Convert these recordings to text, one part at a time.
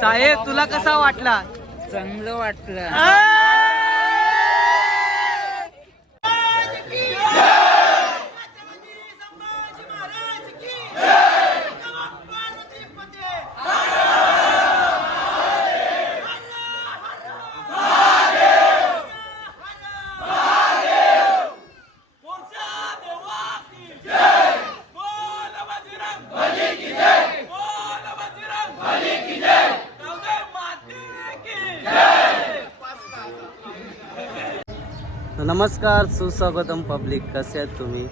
साहेब तुला कसा वाटला? चांगलं वाटलं. नमस्कार, सुस्वागतम पब्लिक. कसे आहेत तुम्ही?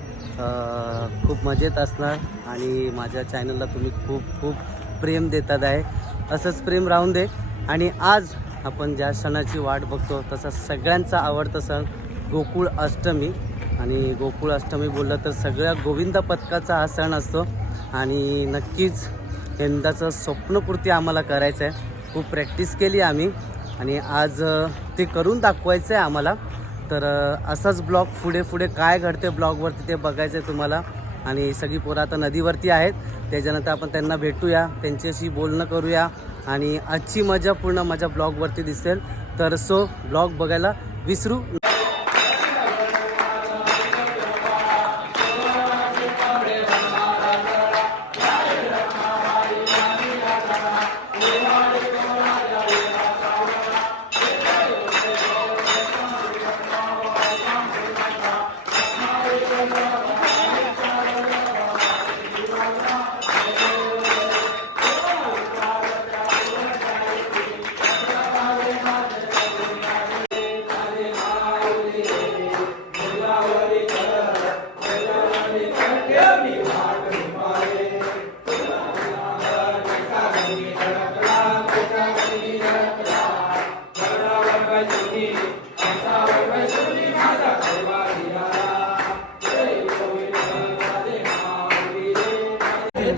खूप मजेत असणार आणि माझ्या चॅनलला तुम्ही खूप खूप प्रेम देतात आहे. असंच प्रेम राहून दे. आणि आज आपण ज्या सणाची वाट बघतो तसा सगळ्यांचा आवडता सण गोकुळ अष्टमी. आणि गोकुळ अष्टमी बोललं तर सगळ्या गोविंद पथकाचा हा सण असतो आणि नक्कीच यंदाचं स्वप्नपूर्ती आम्हाला करायचं आहे. खूप प्रॅक्टिस केली आम्ही आणि आज ते करून दाखवायचं आहे आम्हाला. तर असाच ब्लॉग पुढे काय घडते ब्लॉगवरती ते बघायचं आहे तुम्हाला. आणि सगळी पोरं आता नदीवरती आहेत, त्याच्यानंतर आपण त्यांना भेटूया, त्यांच्याशी बोलणं करूया आणि आजची मजा पूर्ण माझ्या ब्लॉगवरती दिसेल. तर सो ब्लॉग बघायला विसरू.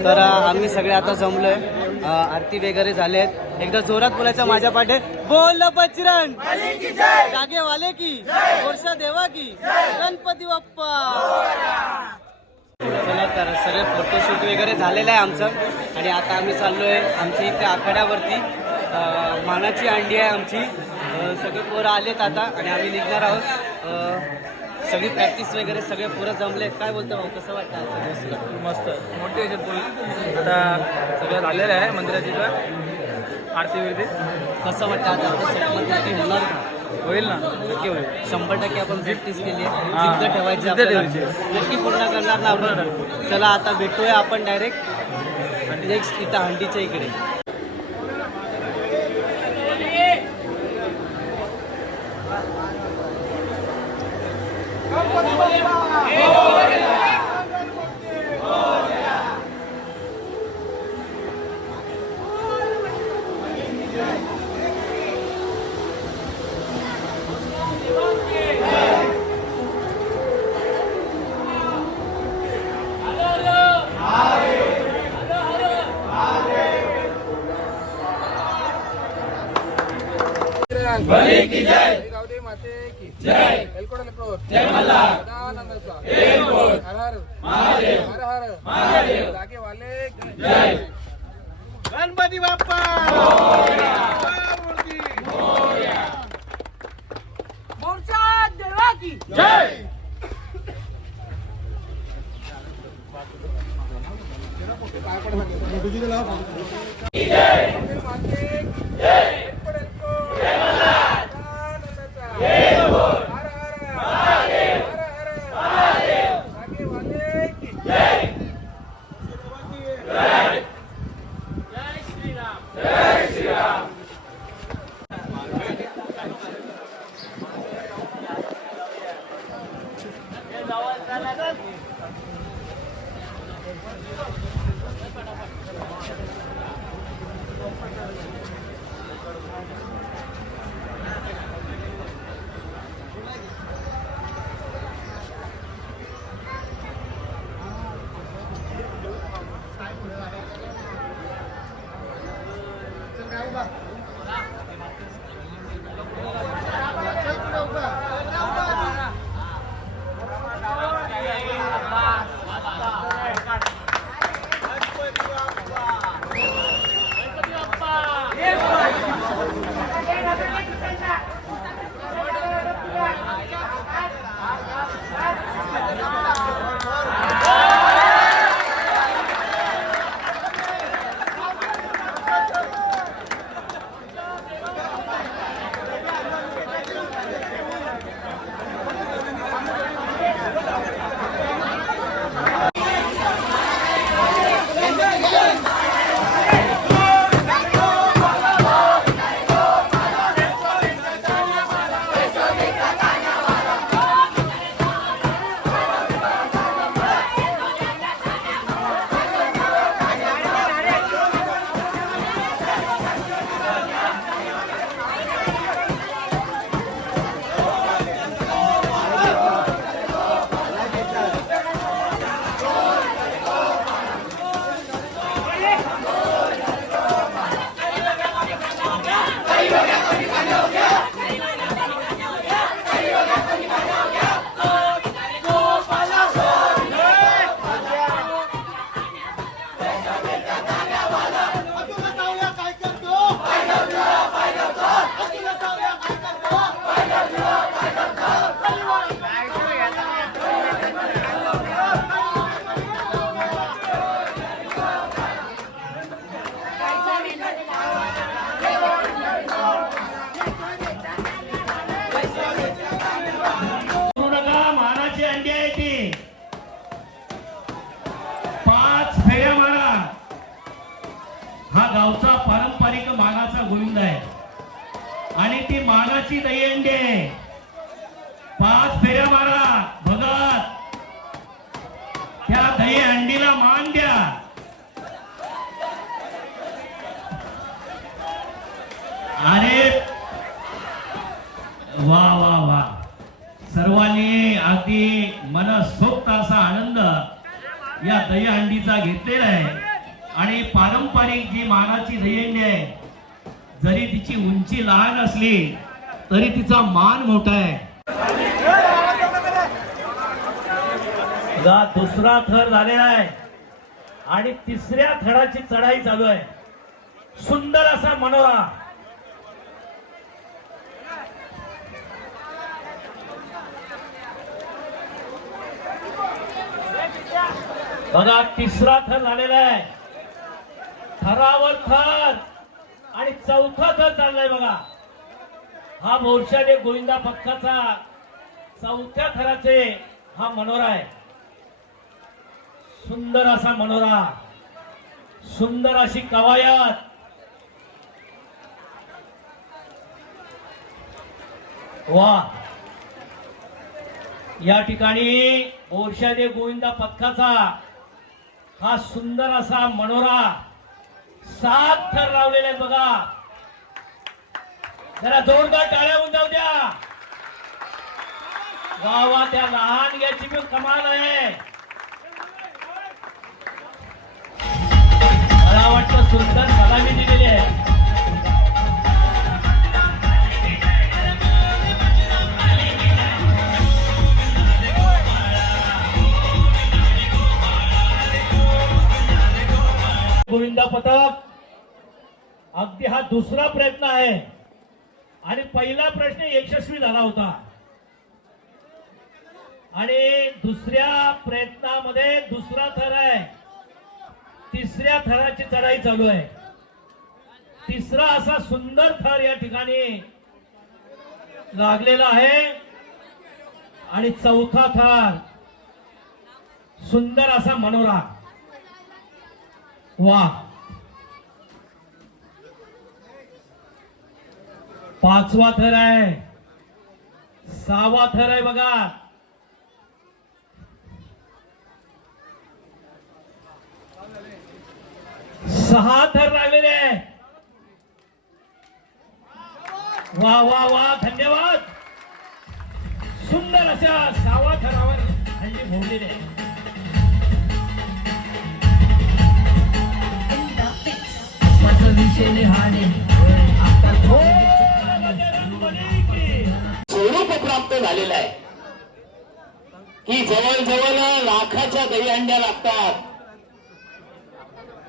तर आम्ही सगळे आता जमलोय, आरती वगैरे झाले आहेत. एकदा जोरात बोलायचं माझ्या पाठे. बोल बजरंग जागे वाले की, वर्षा देवा की, गणपती बाप्पा. चला तर सगळे फोटोशूट वगैरे झालेलं आहे आमचं आणि आता आम्ही चाललोय आमच्या इथे आखाड्यावरती. मानाची अंडी आहे आमची. सगळे पोरं आलेत आता आणि आम्ही निघणार आहोत. सगळी प्रॅक्टिस वगैरे सगळे पोरं जमले. काय बोलतो भाऊ, कसं वाटतं आजच्या दिवशीला? मस्त मोठी याच्यात बोल. आता सगळं झालेलं आहे मंदिराची तर आरती वगैरे. कसं वाटतं आज आपलं स्वप्नपूर्ती होणार का? होईल ना, नक्की होईल. 100% आपण प्रॅक्टिस केली आहे. हां. जिद्द ठेवायची जिद्द आपल्याला. ठेवायची. नक्की पूर्ण करणार ना आपण. चला आता भेटूया आपण डायरेक्ट नेक्स्ट इथं हंडीच्या इकडे. भले की जय, गावडे माते की जय, एलकोड लेप्रो जय मल्हार, सदानंदाचा जय बोल, हर हर महादेव, हर हर महादेव, जागे वाले की जय, गणपती बाप्पा मोरया, मूर्ती मोरया, मोर्चा देवा की जय. आणि ती मानाची दहीहंडी आहे. 5 फेऱ्या मारा भगत, त्या दहीहंडीला मान द्या. अरे वा वा वा, सर्वांनी अगदी मनसोक्त असा आनंद या दहीहंडीचा घेतलेला आहे. आणि पारंपरिक जी मानाची दहीहंडी आहे, जरी तिची उंची लहान असली तरी तिचा मान मोठा आहे. दुसरा थर झालेला आहे आणि तिसऱ्या थराची चढाई चालू आहे. सुंदर असा मनोरा. बघा, तिसरा थर झालेला आहे. थरावर थर आणि चौथा थर चाललाय बघा. हा मोर्चाडे गोविंदा पथकाचा चौथ्या थराचे हा मनोरा आहे. सुंदर असा मनोरा, सुंदर अशी कवायत. वा, या ठिकाणी मोर्चाडे गोविंदा पथकाचा हा सुंदर असा मनोरा. 7 थर लावलेले आहेत बघा. जरा जोरदार टाळ्या होऊन जाऊ द्या. वा वा, त्या लहान याची पण कमाल आहे. मला वाटतं सुंदर सलामी दिलेली आहे. गोविंदा पथक अगदी हा दुसरा प्रयत्न आहे आणि पहिला प्रश्न यशस्वी झाला होता आणि दुसऱ्या प्रयत्नामध्ये दुसरा थर आहे. तिसऱ्या थराची चढाई चालू आहे. तिसरा असा सुंदर थर या ठिकाणी लागलेला आहे आणि चौथा थर सुंदर असा मनोरा. वा, 5वा थर आहे. 6वा थर आहे बघा. 6 थर लागलेले आहे. वा वा वा, धन्यवाद. सुंदर अशा 6व्या थरावर हल्ली भोवलेले आहे. स्वरूप प्राप्त झालेलं आहे की जवळजवळ लाखाच्या दहीहंड्या लागतात.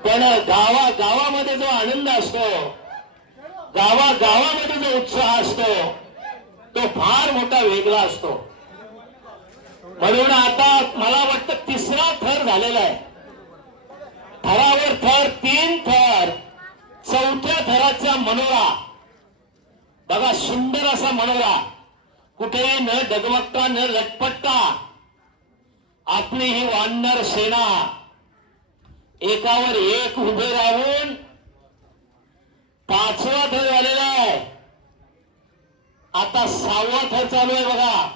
पण गावागावामध्ये जो आनंद असतो, गावागावामध्ये जो उत्साह असतो, तो फार मोठा वेगळा असतो. म्हणून आता मला वाटतं तिसरा थर झालेला आहे. थरावर थर, 3 थर. चौथ्या थराचा मनोरा बघा. सुंदर असा मनोरा. कुठेही न डगमगता न लटपटता आपली ही वानर सेना एकावर एक उभे राहून 5वा थर झालेला आहे. आता 6वा थर चालू आहे बघा.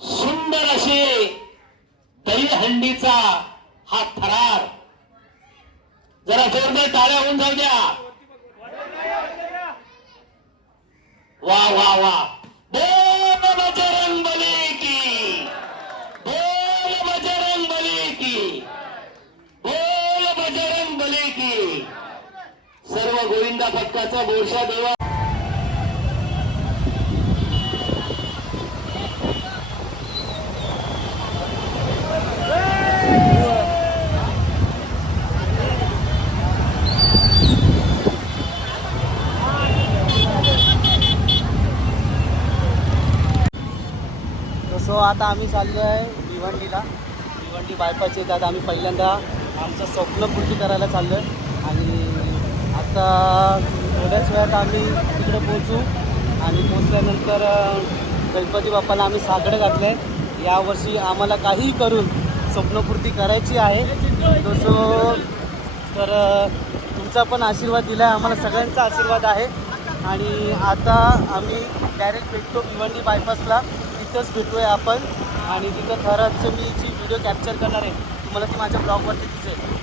सुंदर अशी दहीहंडीचा हा थरार. जरा जोरदार टाळ्या होऊन जाऊ द्या. वा वा वा, बोल बजरंगबली की, बोल बजरंगबली की, बोल बजरंगबली की. सर्व गोविंदा पथकाचा बोरशा देवा. सो आता आम्ही चाललो आहे भिवंडी बायपास येतात. आम्ही पहिल्यांदा आमचं स्वप्नपूर्ती करायला चाललो आहे आणि आता थोड्याच वेळात आम्ही तिकडे पोहोचू आणि पोचल्यानंतर गणपती बाप्पाला आम्ही साकडं घातलं आहे. यावर्षी आम्हाला काहीही करून स्वप्नपूर्ती करायची आहे. तर तुमचा पण आशीर्वाद दिला आहे, आम्हाला सगळ्यांचा आशीर्वाद आहे. आणि आता आम्ही डायरेक्ट भेटतो भिवंडी बायपासला. तिथंच भेटूया आपण आणि तिथं थराचं मी जी व्हिडिओ कॅप्चर करणार आहे तुम्हाला ती माझ्या ब्लॉगवरती दिसेल.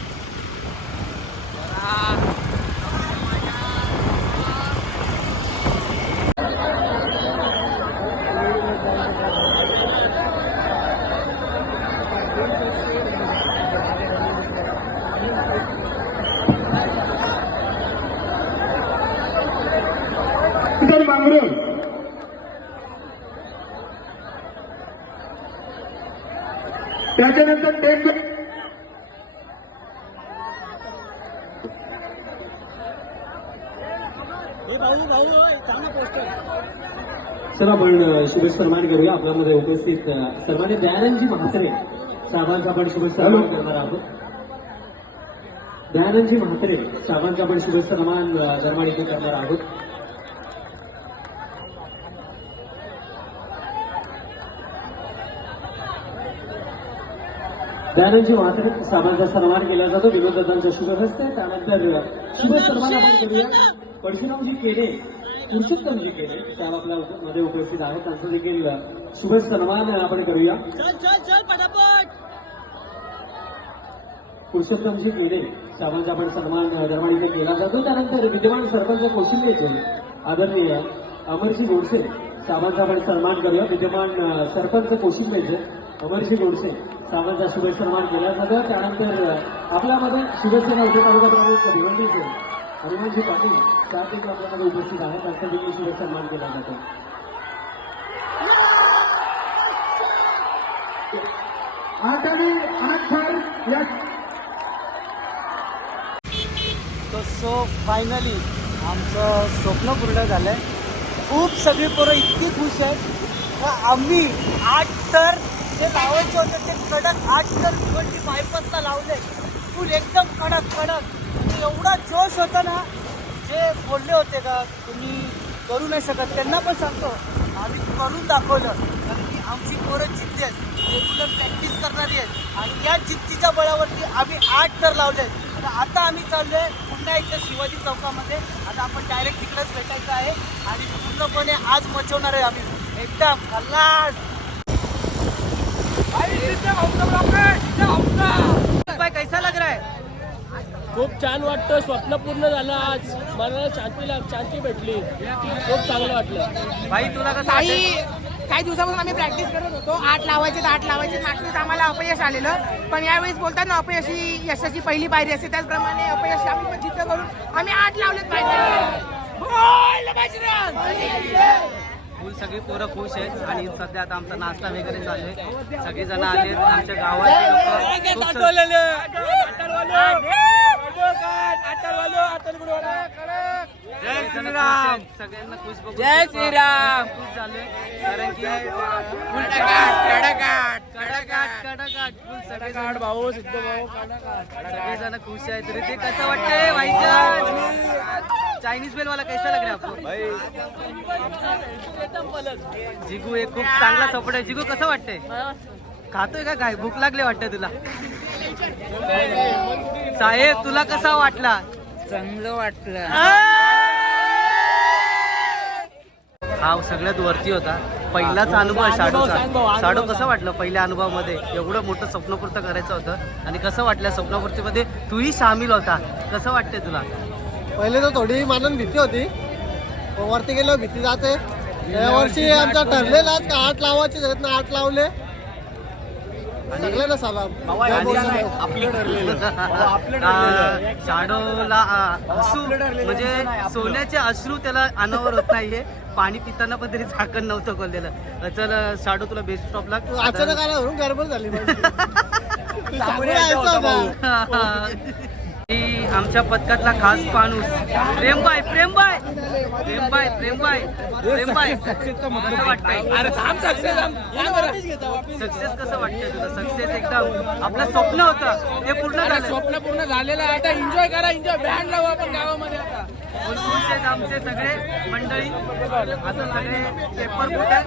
त्याच्यानंतर सर आपण शुभ सन्मान करूया. आपल्यामध्ये उपस्थित सन्मान्य दयानंदजी म्हात्रे साहेबांचा आपण शुभ सन्मान करणार आहोत. दयानंदजी म्हात्रे साहेबांचा आपण शुभ सन्मान दरम्यान इथे करणार आहोत. दयानंदजी म्हात्रे साहेबांचा सन्मान केला जातो विनोददांच्या शुभ हस्ते. त्यानंतर शुभ सन्मान आपण करूया परशुरामजी केडे, पुरुषोत्तमजी केडे साहेब आपल्या मध्ये उपस्थित आहेत. त्यांचा देखील शुभ सन्मान आपण करूया. पुरुषोत्तमजी केडे साहेबांचा आपण सन्मान दरम्यान इथे केला जातो. त्यानंतर विद्यमान सरपंच कोशिंबेचे आदरणीय अमरजी गोडसे साहेबांचा आपण सन्मान करूया. विद्यमान सरपंच कोशिंबेचे अमरजी गोडसे साहेबांचा शुभ सन्मान केला जातो. त्यानंतर आपल्यामध्ये शिवसेना उपतालुका प्रमुख भिवंडीचे हनुमानजी पाटील साहेब देखील आपल्यामध्ये उपस्थित आहेत. त्यांचा देखील शुभ सन्मान केला जातो. सो फायनली आमचं स्वप्न पूर्ण झालं आहे. खूप सगळी पोरं इतकी खुश आहेत का आम्ही 8 तर जे लावायचे होते ते कडक 8 तर भिवंडी बायपासला लावले. फुल एकदम कडक म्हणजे एवढा जोश होता ना. जे बोलले होते का तुम्ही करू नाही शकत त्यांना पण सांगतो आम्ही करून दाखवलं. कारण की आमची पोरं जिद्दी आहेत, रेग्युलर प्रॅक्टिस करणारी आहेत आणि या जिद्दीच्या बळावरती आम्ही 8 तर लावले. तर आता आम्ही चाललो आहे पुन्हा एकदा शिवाजी चौकामध्ये. आता आपण डायरेक्ट तिकडेच भेटायचं आहे आणि पूर्णपणे आज मचवणार आहे आम्ही एकदम खल्लास. भाई कैसा लग रहा है? खूप छान वाटतं. स्वप्न पूर्ण झालं आज. मनाला शांती भेटली. खूप चांगलं वाटलं. भाई तुला कसं काही दिवसापासून आम्ही प्रॅक्टिस करत होतो. 8 लावायचे मागणीच आम्हाला अपयश आलेलं. पण यावेळेस बोलतात ना अपयश ही यशाची पहिली पायरी असते. त्याचप्रमाणे अपयश आम्ही पण जिद्द करून आम्ही 8 लावलेत पाहिजे. फुल सगळी पोरं खुश आहेत आणि सध्या आता आमचा नाश्ता वगैरे चालू आहे. सगळेजण आले आमच्या गावातले लोक. जय श्रीराम. सगळ्यांना खुश बघून जय श्रीराम. खुश झाले कारण की कडकाट भाऊ सिद्ध भाऊ सगळेजण खुश आहेत. ऋतिक कसं वाटतंय भाईजान? चायनीज बेल वाला कैसा लग रहा है आपको? जिगू एक खूप चांगला सपोर्ट आहे. जिगू कसं वाटतंय? खातोय का काय? भूक लागले वाटतं तुला? साहेब तुला कसा वाटला? चांगलं वाटलं. हा सगळ्यात वरती होता. पहिलाच अनुभव शाडूचा. शाडू कसं वाटलं पहिल्या अनुभवामध्ये? एवढं मोठं स्वप्नपूर्ती करायचं होतं आणि कसं वाटलं स्वप्नपूर्तीमध्ये तूही सामील होता. कसं वाटतंय तुला? पहिले तर थोडी मानून भीती होती. वरती गेलो भीती जाते. या वर्षी आमचा ठरलेलाच का 8 लावायचे आहेत ना. 8 लावले सगळ्यांना सलाम. शाडूला अश्रू म्हणजे सोन्याचे अश्रू त्याला अनावर होत नाहीये. पाणी पिताना पण तरी झाकण नव्हतं खोललेलं. चल शाडू तुला बेस्ट स्टॉप लाग. अचानक आला म्हणून गडबड झाली. आमच्या पथकातला खास माणूस प्रेमबाई कसं वाटतंय? सक्सेस कसं वाटतंय तुला? सक्सेस एकदम आपलं स्वप्न होतं ते पूर्ण झालं. स्वप्न पूर्ण झालेलं आहे. आता एन्जॉय करा. एन्जॉय बँड लावू आपण गावामध्ये. आता आहेत आमचे सगळे मंडळी. आता सगळे पेपर फुटत.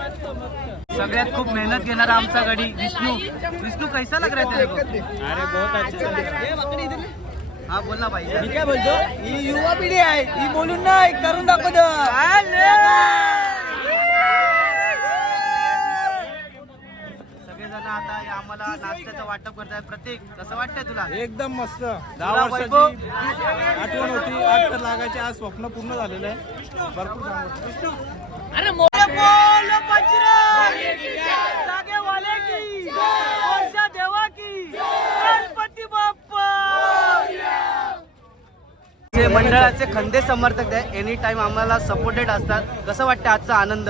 सगळ्यात खूप मेहनत घेणारा आमचा गडी विष्णू. कैसा लग रहा है तेरे को? अरे बहुत अच्छा. हा बोल ना पाहिजे. मी काय बोलतो, ही युवा पिढी आहे, ही बोलून नाही करून दाखवत. सगळेजण आता आम्हाला नाश्त्याचं वाटप करताय. प्रतीक कसं वाटतंय तुला? एकदम मस्त. तुला 10 वैभव? वर्षाची आठवण होती, 8 तर लागायचे, आज स्वप्न पूर्ण झालेलं आहे. भरपूर चांगलं. अरे जे मंडळाचे खंदे समर्थक आहे, एनी टाइम आम्हाला सपोर्टेड असतात. कसं वाटतं आजचा आनंद?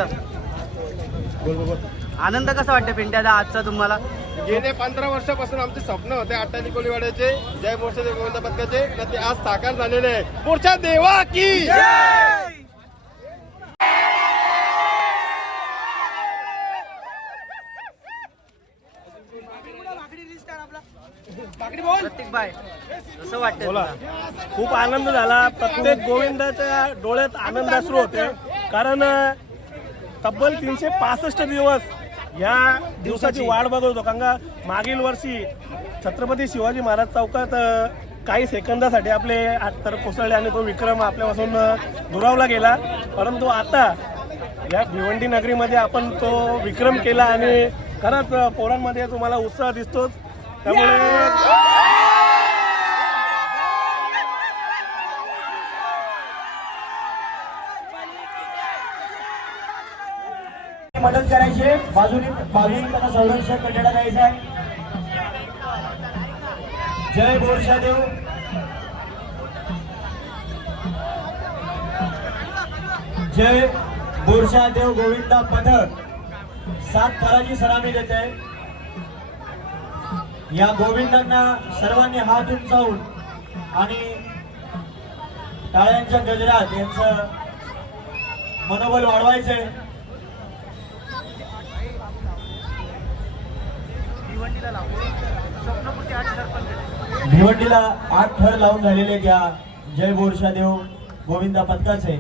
आनंद कसा वाटतं पिंट्यादा आजचा तुम्हाला? गेले 15 वर्षापासून आमचे स्वप्न होते अट्टाली कोलीवाड्याचे, जय बोरशादेव गोविंद पथकाचे, तर ते आज साकार झालेले आहे. बोरशा देवा की प्रतीक बाय कसं वाटतं तुला? खूप आनंद झाला. प्रत्येक गोविंदाच्या डोळ्यात आनंदाश्रू होते, कारण तब्बल 365 दिवस या दिवसाची वाट बघत होतो. कारण का मागील वर्षी छत्रपती शिवाजी महाराज चौकात काही सेकंदासाठी आपले अत्तर कोसळले आणि तो विक्रम आपल्यापासून दुरावला गेला. परंतु आता या भिवंडी नगरीमध्ये आपण तो विक्रम केला आणि खरंच पोरांमध्ये तुम्हाला उत्साह दिसतोच. त्यामुळे मदत करायची, बाजूने त्यांना संरक्षण कठडा द्यायचा आहे. जय बोरशादेव. जय बोरशादेव गोविंदा पथक 7 थराची सलामी देत आहे. या गोविंदांना सर्वांनी हात उंचावून आणि टाळ्यांच्या गजरात यांचं मनोबल वाढवायचंय. भिवंडीला 8 थर लावून झालेले त्या जय बोरशादेव गोविंदा पथकाचे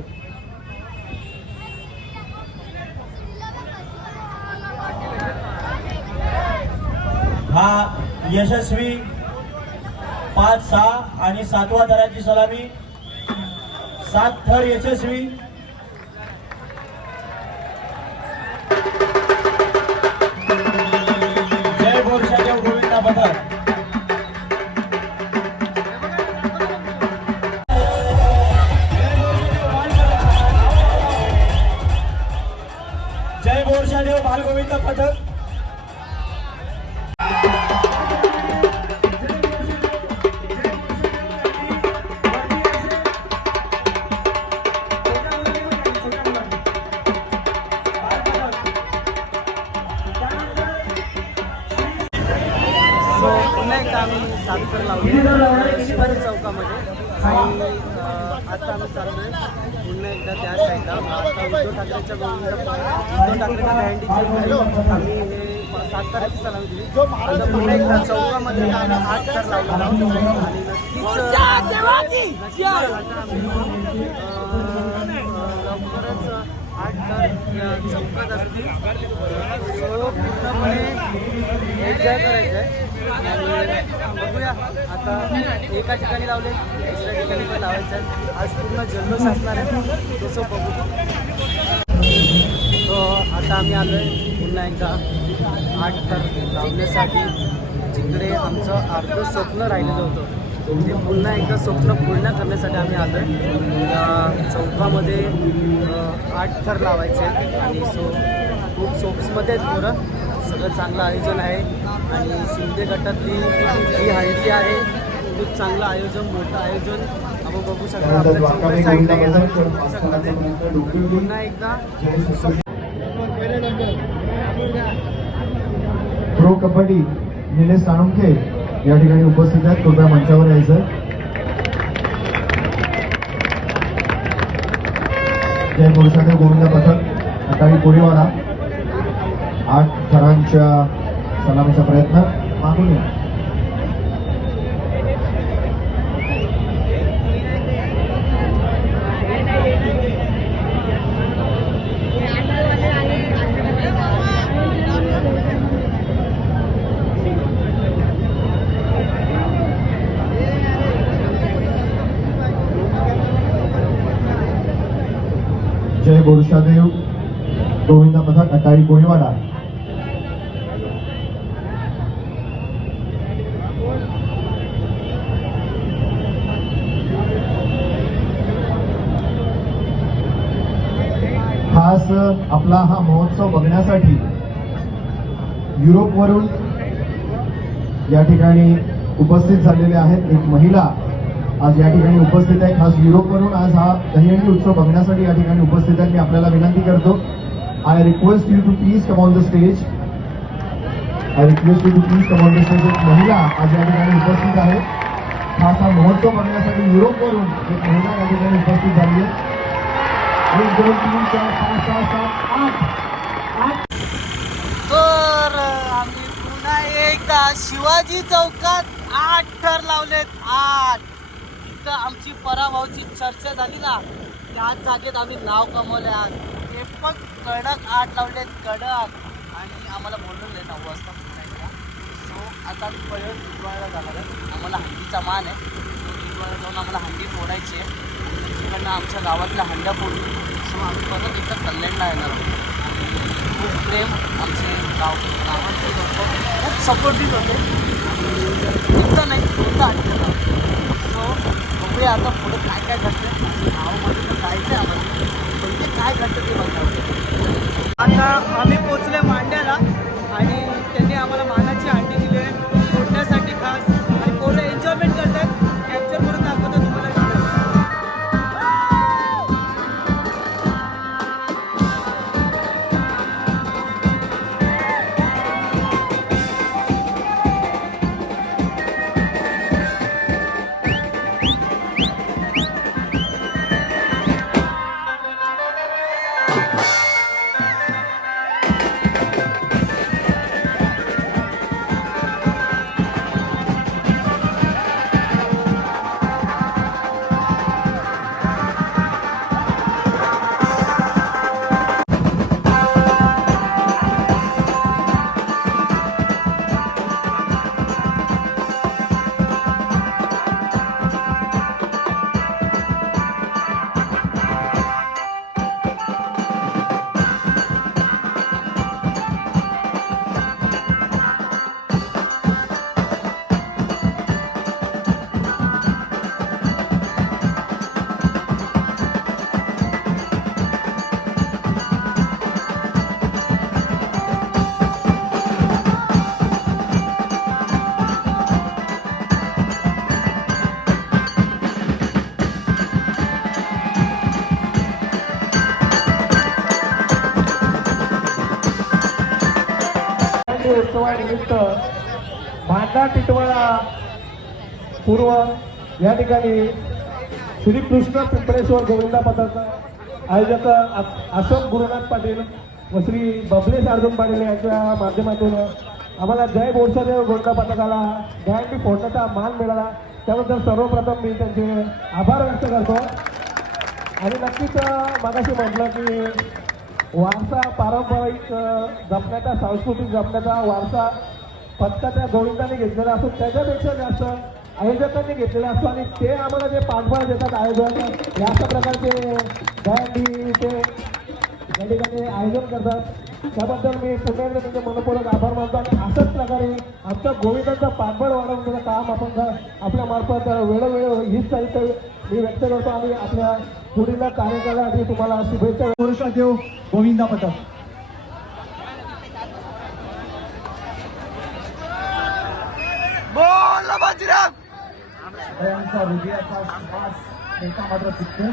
हा यशस्वी 5, 6 आणि 7व्या थराची सलामी. 7 थर यशस्वी. जय बोरशादेव गोविंदा पथक. जय बोरशादेव बालगोविंद पथक. पुन्हा एकदा आम्ही 7 थर लावले शिवाजी चौकामध्ये आणि आता आम्ही चाललोय पुन्हा एकदा त्या साईडला. आता उद्धव ठाकरेच्या दहीहंडीच्या आम्ही हे 7 थराची सलामी दिली. आता पुन्हा एकदा चौकामध्ये आम्ही 8 थर लावले आणि नक्कीच आता आम्ही लवकरच 8 थर चौकात असतील. पूर्णपणे एन्जॉय करायचं आहे आणि बघूया. आता एका ठिकाणी लावले, दुसऱ्या ठिकाणी पण लावायचं आहे. आज पूर्ण जल्लोष असणार आहे, तसं बघू. तो आता आम्ही आलो आहे पुन्हा एकदा 8 थर लावण्यासाठी. जिकडे आमचं अर्धं स्वप्न राहिलेलं होतं ते पुन्हा एकदा स्वप्न पूर्ण करण्यासाठी आम्ही आलो आहे. चौकामध्ये 8 थर लावायचे आहेत आणि खूप सोप्समध्ये आहेत पोरं. सगळं चांगलं आयोजन आहे आणि शिंदे गटातली ही हळदी आहे. खूप चांगलं आयोजन, मोठं आयोजन आपण बघू शकता. आपल्या चौका साईडला बघू शकता ते पुन्हा एकदा. प्रो कबड्डी निलेश साळुंखे या ठिकाणी उपस्थित आहेत. कृपया मंचावर यायचं. जय बोरशादेव गोविंद पथक अटारी कोळीवाडा 8 थरांच्या सलामीचा प्रयत्न मागून या. जय बोरशादेव गोविंद पथक अटारी कोळीवाडा. खास आपला हा महोत्सव बघण्यासाठी युरोपवरून या ठिकाणी उपस्थित झालेले आहेत. एक महिला आज या ठिकाणी उपस्थित आहे. खास युरोपवरून आज हा दहीहंडी उत्सव बघण्यासाठी या ठिकाणी उपस्थित आहे. मी आपल्याला विनंती करतो, I request you to please come on the stage. I request you to please come on the stage. एक महिला आज या ठिकाणी उपस्थित आहे. खास हा महोत्सव बघण्यासाठी युरोपवरून एक महिला या ठिकाणी उपस्थित झाली आहे. 1 2 3 4 5 6 7 8. तर आम्ही पुन्हा एकदा शिवाजी चौकात 8 थर लावलेत. 8 इथं आमची पराभवाची चर्चा झाली ना, त्याच जागेत आम्ही नाव कमवले. आज ते पण कडक 8 लावलेत, कडक. आणि आम्हाला बोललं 9 वाजता पुन्हा एकदा. सो आता आम्ही परत दिवाळीला जाणार आहे. आम्हाला हंडीचा मान आहे. दिवाळीला जाऊन आम्हाला हंडी फोडायची आहे. तिकडनं आमच्या गावातल्या हंड्या फोडून सो आम्ही परत एकदा कल्याणला येणार आहोत. खूप प्रेम आमचे गावातले लोक खूप सपोर्टिव्ह होते. एकदा नाही दोनदा आठवलं. सो बघूया आता पुढे काय काय घडतं. गावामध्ये तर जायचं आहे आम्हाला, पण ते काय घडतं ते बघावं. आता आम्ही पोचले मांड्याला आणि त्यांनी आम्हाला मानाची हंडी दिली आहे फोडण्यासाठी खास. आणि पोरं एन्जॉयमेंट करतात. कॅप्चर करून दाखवतो तुम्हाला. उत्सवानिमित्त भांडा टिटवाळा पूर्व या ठिकाणी श्रीकृष्ण पिंपळेश्वर गोविंदा पथक आयोजक अशोक गुरुनाथ पाटील व श्री बबलेश अर्जुन पाटील यांच्या माध्यमातून आम्हाला जय बोरशादेव गोविंदा पथकाला दहीहंडी फोडण्याचा मान मिळाला. त्याबद्दल सर्वप्रथम मी त्यांचे आभार व्यक्त करतो. आणि नक्कीच मागाशी म्हटलं की वारसा पारंपरिक जपण्याचा, सांस्कृतिक जपण्याचा वारसा फक्त त्या गोविंदाने घेतलेला असतो, त्याच्यापेक्षा जास्त आयोजकांनी घेतलेला असतो. आणि ते आम्हाला जे पाठबळ देतात आयोजक, या अशा प्रकारचे दहीहंडी ते या ठिकाणी आयोजन करतात. त्याबद्दल मी पुन्हा एकदा त्यांचे मनपूर्वक आभार मानतो. आणि अशाच प्रकारे आमच्या गोविंदांचा पाठबळ वाढवण्याचं काम आपण आपल्या मार्फत वेळोवेळी हीच साहित्य मी व्यक्त करतो. आणि आपल्या पुढील कार्यक्रमासाठी तुम्हाला शुभेच्छा. बोरशादेव गोविंदा पथक. बोल बाजीराव. यांचा हृदयाचा श्वास एका मात्र चुकतो.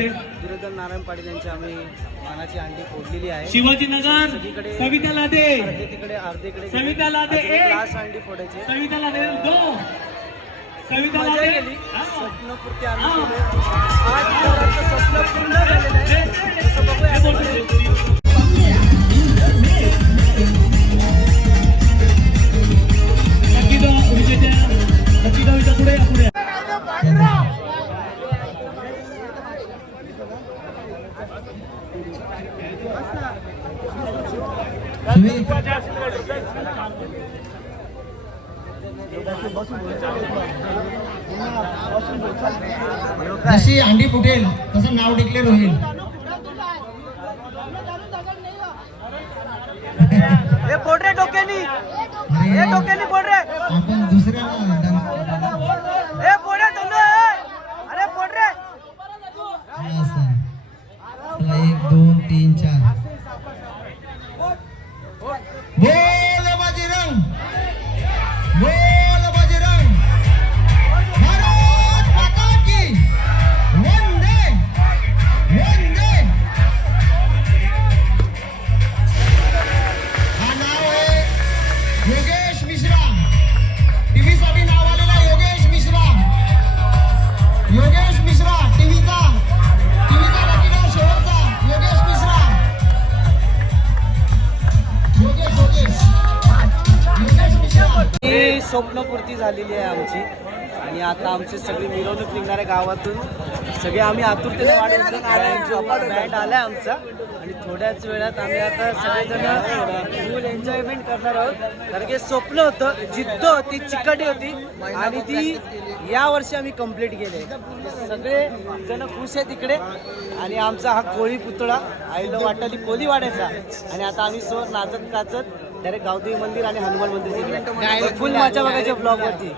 लाटे दुर्योधन नारायण पाटील यांची आम्ही मानाची अंडी फोडलेली आहे. शिवाजीनगर सगळीकडे सविता लाटे अर्धे तिकडे अर्धे इकडे सविता लाटे अजून एक. लास्ट अंडी फोडायची. सविता लाटे 2 सविता मजा लाटे केली. स्वप्नपूर्ती आम्ही केली. आज पोरांचं स्वप्न पूर्ण झालेलं आहे. तसं बघूया आपण. नक्की गावीच्या पुढे या पुढे जशी अंडी फुटेल तसं नाव डिक्लेअर होईल. हे फोड रे डोक्यानी. हे डोक्यानी फोड रे. आपण दुसऱ्याला हे फोड रे धनु. अरे फोड रे. 1 2 3 4 बोल बाजीरंग बोल बाजीरंग भारत माता की वंदे वंदे. हा नाव आहे योगेश मिश्रा. टीव्ही साठी नाव आलेला योगेश मिश्रा. योगेश मिश्रा टीव्हीचा लकी नाव शेवटचा योगेश मिश्रा. योगेश मिश्रा. ही स्वप्नपूर्ती झालेली आहे आमची. आणि आता आमची सगळी मिरवणूक निघणार आहे गावातून. सगळे आम्ही आतुरतेने वाट बघतो. बँड आलाय आमचा आणि थोड्याच वेळात आम्ही आता सगळेजण फुल एन्जॉयमेंट करणार आहोत. कारण की स्वप्न होतं, जिद्द होती, चिकाटी होती आणि ती या वर्षी आम्ही कंप्लीट केले. सगळे जण खुश आहेत तिकडे. आणि आमचा हा कोळी पुतळा आईला वाटाली कोली वाड्याचा. आणि आता आम्ही सोर नाचत काचत डायरेक्ट गावदेवी मंदिर आणि हनुमान मंदिर फुल मजा बघायच्या ब्लॉग वरती.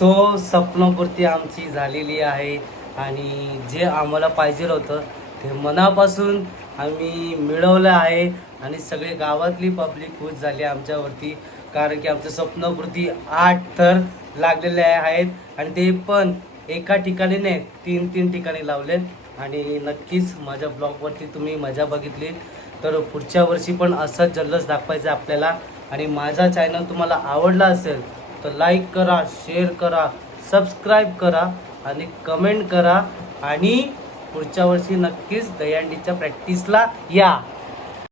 सो स्वप्नपूर्ती आमची झालेली आहे आणि जे आम्हाला पाहिजे होतं ते मनापासून आम्ही मिळवलं आहे आणि सगळे गावातली पब्लिक खुश झाली आमच्यावरती, कारण की आमचं स्वप्नपूर्ती 8 थर लागलेले आहेत आणि ते पण एका ठिकाणी नाही 3 ठिकाणी लावले. आणि नक्कीच माझ्या ब्लॉगवरती तुम्ही मजा बघितली, तर पुढच्या वर्षी पण असंच जल्लोष दाखवायचं आपल्याला. आणि माझा चॅनल तुम्हाला आवडला असेल तर लाईक करा, शेअर करा, सबस्क्राईब करा आणि कमेंट करा. आणि पुढच्या वर्षी नक्कीच दहीहंडीच्या प्रॅक्टिसला या.